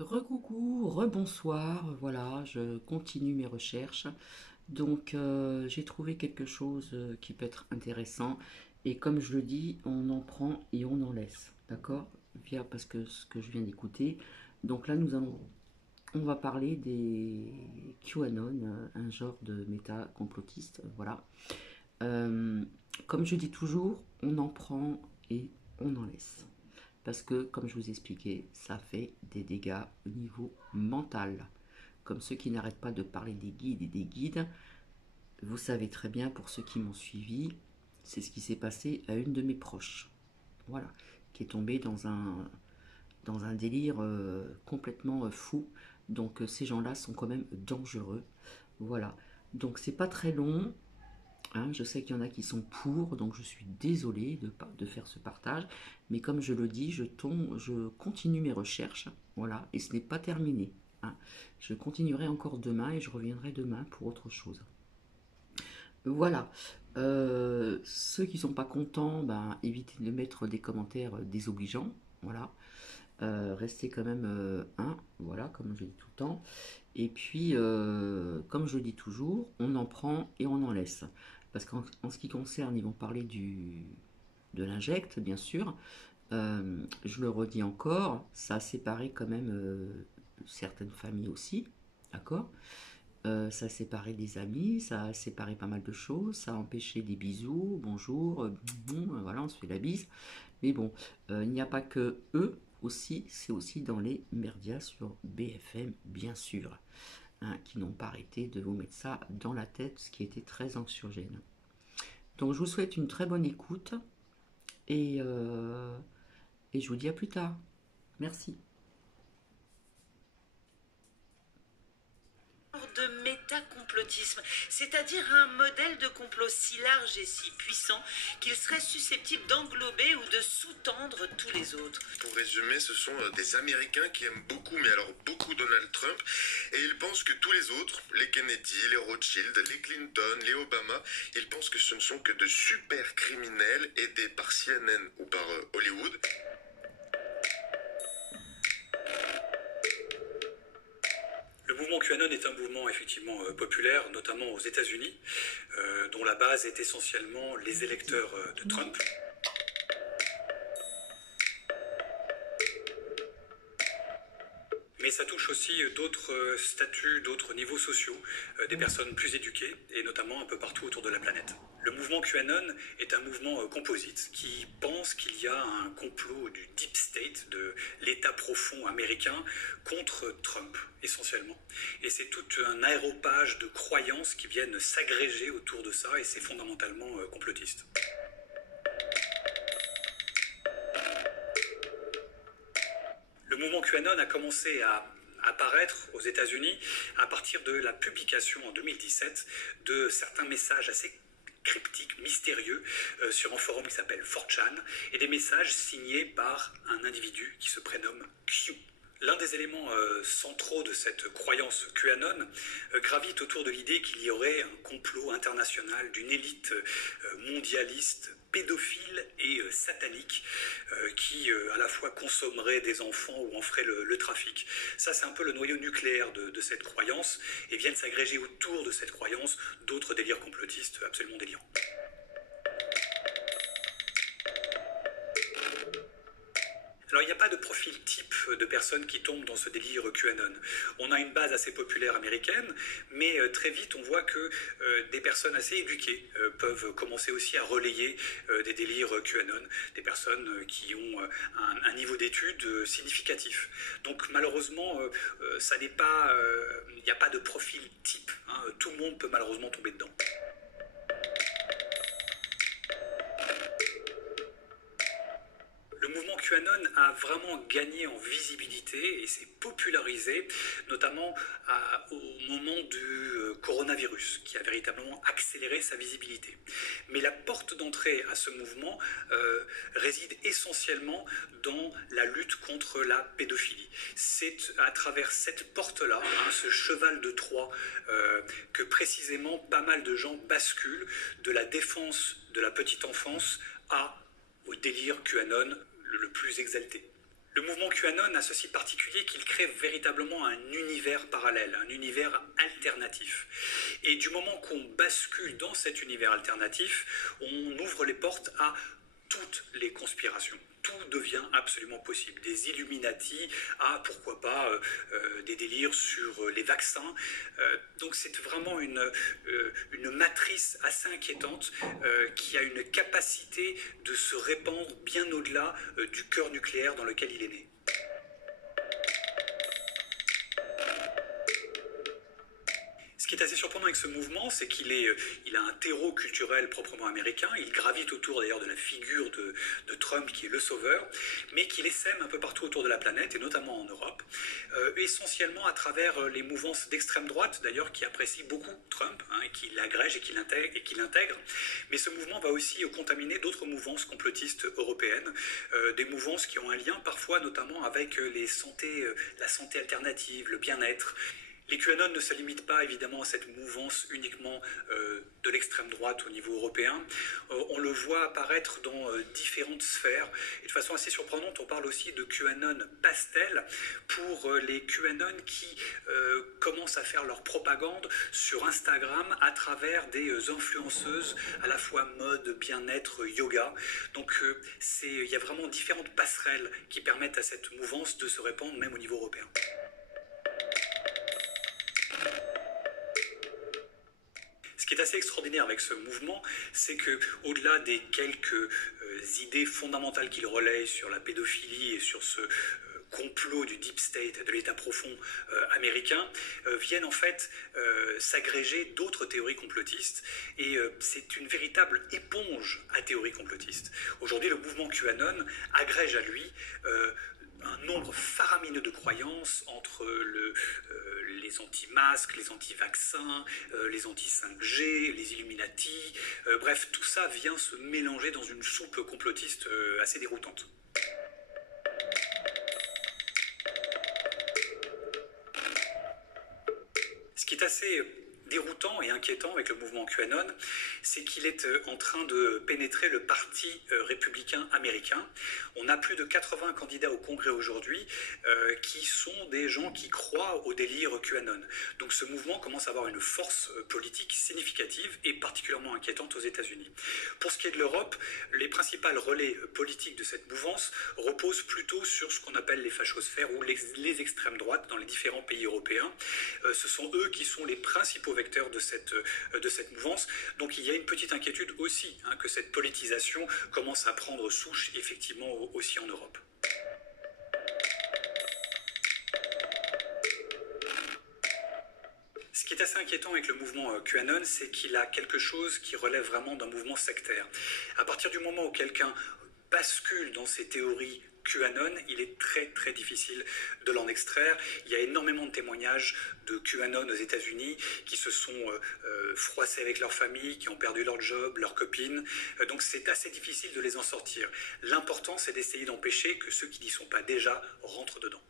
Recoucou, rebonsoir, voilà, je continue mes recherches. Donc j'ai trouvé quelque chose qui peut être intéressant et comme je le dis, on en prend et on en laisse, d'accord? Via parce que ce que je viens d'écouter. Donc là on va parler des QAnon, un genre de méta complotiste, voilà. Euh, Comme je dis toujours, on en prend et on en laisse. Parce que, comme je vous expliquais, ça fait des dégâts au niveau mental. Comme ceux qui n'arrêtent pas de parler des guides et des guides, vous savez très bien, pour ceux qui m'ont suivi, c'est ce qui s'est passé à une de mes proches. Voilà, qui est tombée dans un délire complètement fou. Donc ces gens-là sont quand même dangereux. Voilà. Donc c'est pas très long. Hein, je sais qu'il y en a qui sont pour, donc je suis désolée de faire ce partage, mais comme je le dis, je continue mes recherches, voilà, et ce n'est pas terminé. Hein. Je continuerai encore demain et je reviendrai demain pour autre chose. Voilà. Ceux qui sont pas contents, ben, évitez de mettre des commentaires désobligeants, voilà. Restez quand même voilà, comme je dis tout le temps. Et puis, comme je le dis toujours, on en prend et on en laisse. Parce qu'en ce qui concerne, ils vont parler de l'injecte, bien sûr. Je le redis encore, ça a séparé quand même certaines familles aussi, d'accord. Ça a séparé des amis, ça a séparé pas mal de choses, ça a empêché des bisous, bonjour, voilà, on se fait la bise. Mais bon, il n'y a pas que eux aussi, c'est aussi dans les merdias sur BFM, bien sûr, hein, qui n'ont pas arrêté de vous mettre ça dans la tête, ce qui était très anxiogène. Donc je vous souhaite une très bonne écoute et, euh, et je vous dis à plus tard. Merci. De métacomplotisme, c'est-à-dire un modèle de complot si large et si puissant qu'il serait susceptible d'englober ou de sous-tendre tous les autres. Pour résumer, ce sont des Américains qui aiment beaucoup, mais alors beaucoup Donald Trump, et ils pensent que tous les autres, les Kennedy, les Rothschild, les Clinton, les Obama, ils pensent que ce ne sont que de super criminels aidés par CNN ou par Hollywood. Le mouvement QAnon est un mouvement effectivement populaire, notamment aux États-Unis, dont la base est essentiellement les électeurs de Trump. Mais ça touche aussi d'autres statuts, d'autres niveaux sociaux, des personnes plus éduquées, et notamment un peu partout autour de la planète. Le mouvement QAnon est un mouvement composite qui pense qu'il y a un complot du Deep State, de l'État profond américain, contre Trump, essentiellement. Et c'est tout un aéropage de croyances qui viennent s'agréger autour de ça, et c'est fondamentalement complotiste. Le mouvement QAnon a commencé à apparaître aux États-Unis à partir de la publication en 2017 de certains messages assez cryptiques, mystérieux, sur un forum qui s'appelle 4chan, et des messages signés par un individu qui se prénomme Q. L'un des éléments centraux de cette croyance QAnon gravite autour de l'idée qu'il y aurait un complot international d'une élite mondialiste, pédophile et satanique qui à la fois consommerait des enfants ou en ferait le trafic. Ça, c'est un peu le noyau nucléaire de cette croyance, et viennent s'agréger autour de cette croyance d'autres délires complotistes absolument délirants. Alors il n'y a pas de profil type de personnes qui tombent dans ce délire QAnon. On a une base assez populaire américaine, mais très vite on voit que des personnes assez éduquées peuvent commencer aussi à relayer des délires QAnon, des personnes qui ont un niveau d'études significatif. Donc malheureusement, ça n'est pas, il n'y a pas de profil type, hein. Tout le monde peut malheureusement tomber dedans. Le mouvement QAnon a vraiment gagné en visibilité et s'est popularisé, notamment au moment du coronavirus, qui a véritablement accéléré sa visibilité. Mais la porte d'entrée à ce mouvement réside essentiellement dans la lutte contre la pédophilie. C'est à travers cette porte-là, hein, ce cheval de Troie, que précisément pas mal de gens basculent de la défense de la petite enfance au délire QAnon le plus exalté. Le mouvement QAnon a ceci de particulier qu'il crée véritablement un univers parallèle, un univers alternatif. Et du moment qu'on bascule dans cet univers alternatif, on ouvre les portes à toutes les conspirations. Tout devient absolument possible. Des Illuminati à, pourquoi pas, des délires sur les vaccins. Donc c'est vraiment une matrice assez inquiétante qui a une capacité de se répandre bien au-delà du cœur nucléaire dans lequel il est né. Ce qui est assez surprenant avec ce mouvement, c'est qu'il a un terreau culturel proprement américain. Il gravite autour d'ailleurs de la figure de Trump, qui est le sauveur, mais qu'il essaime un peu partout autour de la planète, et notamment en Europe, essentiellement à travers les mouvances d'extrême droite, d'ailleurs, qui apprécient beaucoup Trump, hein, et qui l'agrègent et qui l'intègrent. Mais ce mouvement va aussi contaminer d'autres mouvances complotistes européennes, des mouvances qui ont un lien parfois notamment avec la santé alternative, le bien-être. Les QAnon ne se limitent pas évidemment à cette mouvance uniquement de l'extrême droite au niveau européen. On le voit apparaître dans différentes sphères. Et de façon assez surprenante, on parle aussi de QAnon pastel pour les QAnon qui commencent à faire leur propagande sur Instagram à travers des influenceuses à la fois mode, bien-être, yoga. Donc il y a vraiment différentes passerelles qui permettent à cette mouvance de se répandre même au niveau européen. Ce qui est assez extraordinaire avec ce mouvement, c'est que, au-delà des quelques idées fondamentales qu'il relaye sur la pédophilie et sur ce complot du deep state, de l'état profond américain, viennent en fait s'agréger d'autres théories complotistes, et c'est une véritable éponge à théories complotistes. Aujourd'hui, le mouvement QAnon agrège à lui un nombre faramineux de croyances entre les anti-masques, les anti-vaccins, les anti-5G, les Illuminati. Bref, tout ça vient se mélanger dans une soupe complotiste assez déroutante. Ce qui est assez déroutant et inquiétant avec le mouvement QAnon, c'est qu'il est en train de pénétrer le parti républicain américain. On a plus de 80 candidats au Congrès aujourd'hui qui sont des gens qui croient au délire QAnon. Donc ce mouvement commence à avoir une force politique significative et particulièrement inquiétante aux États-Unis. Pour ce qui est de l'Europe, les principales relais politiques de cette mouvance reposent plutôt sur ce qu'on appelle les fachosphères ou les extrêmes droites dans les différents pays européens. Ce sont eux qui sont les principaux vecteurs de cette mouvance. Donc il y a une petite inquiétude aussi que cette politisation commence à prendre souche effectivement aussi en Europe. Ce qui est assez inquiétant avec le mouvement QAnon, c'est qu'il a quelque chose qui relève vraiment d'un mouvement sectaire. À partir du moment où quelqu'un bascule dans ces théories QAnon, il est très très difficile de l'en extraire. Il y a énormément de témoignages de QAnon aux États-Unis qui se sont froissés avec leur famille, qui ont perdu leur job, leurs copines. Donc c'est assez difficile de les en sortir. L'important, c'est d'essayer d'empêcher que ceux qui n'y sont pas déjà rentrent dedans.